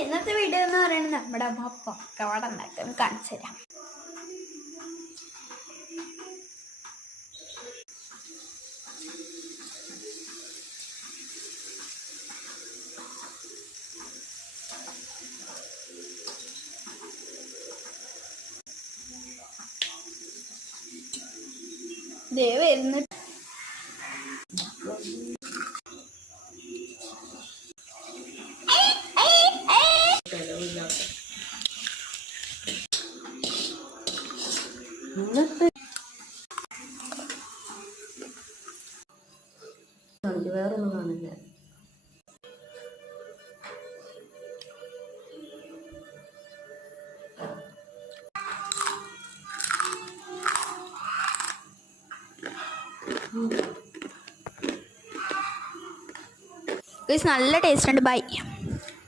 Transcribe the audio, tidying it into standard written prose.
ഇന്നത്തെ വീഡിയോ എന്ന് പറയുന്നത് നമ്മുടെ അമ്മ പക്കവട ഉണ്ടാക്കാൻ കാണിച്ചു തരാം. വരുന്നു വേറൊന്നും കാണില്ല. നല്ല ടേസ്റ്റ് ഉണ്ട്. ബൈ.